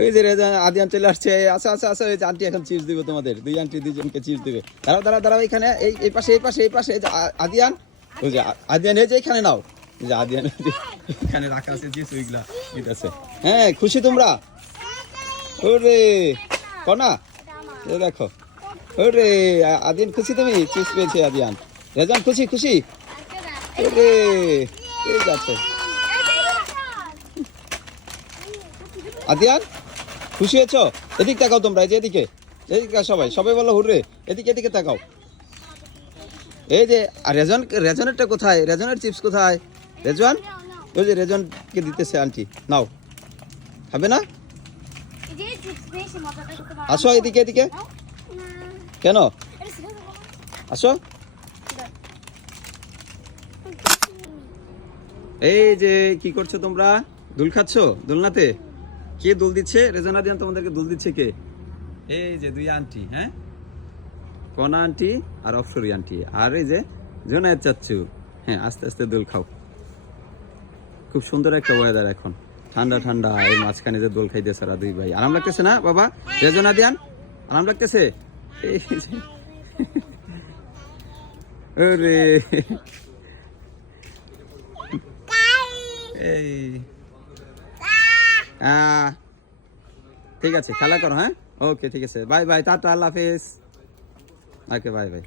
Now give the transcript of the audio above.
ওই যে রেজান আদিয়ান চলে আসছে। আচ্ছা আচ্ছা আচ্ছা, ওই যে আন্টি এখন চিপস দিবে তোমাদের, দুই আন্টি দুইজনকে চিপস দিবে। দাঁড়াও দাঁড়াও দাঁড়াও, এখানে এই পাশে এই পাশে এই পাশে, এই যে আদিয়ান, ওই যে আদিয়ান, এই যে এখানে নাও, এই যে আদিয়ান এখানে রাখা আছে চিপস, ওইগুলা আছে। হ্যাঁ খুশি তোমরা? ওরে কনা, এই দেখো, ওরে আদিয়ান খুশি, তুমি চিপস পেয়েছে আদিয়ান। রেজান খুশি খুশি? ওরে ঠিক আছে। আদিয়ান খুশি হয়েছো? এদিক তাকাও তোমরা, এই যে এদিকে, এদিকে সবাই সবাই বলো হুররে, এদিকে এদিকে তাকাও। এই যে আর রেজনেরটা কোথায়? রেজনের চিপস কোথায়? রেজন, ওই যে রেজনকে দিতেছে আন্টি, নাও, খাবে না? আসো এদিকে এদিকে, কেন আসো। এই যে কি করছো তোমরা? দুল খাচ্ছ? দোলনাতে কে দুল দিচ্ছে? রেজানা দিয়ান তোমাদেরকে দুল দিচ্ছে কে? এই যে দুই আন্টি, হ্যাঁ, কনা আন্টি আর অপসরি আন্টি, আর এই যে জোনায়েত চাচ্চু। হ্যাঁ আস্তে আস্তে দোল খাও। খুব সুন্দর একটা ওয়েদার এখন, ঠান্ডা ঠান্ডা, এই মাঝখানে যে দোল খাইতেছে আর দুই ভাই, আরাম লাগতেছে না বাবা? রেজনা দিয়ান আরাম লাগতেছে? এই যে ওরে এই ঠিক আছে, খেলা করো, হ্যাঁ, ওকে ঠিক আছে, বাই বাই, টাটা, আল্লাহ হাফেজ, ওকে বাই বাই।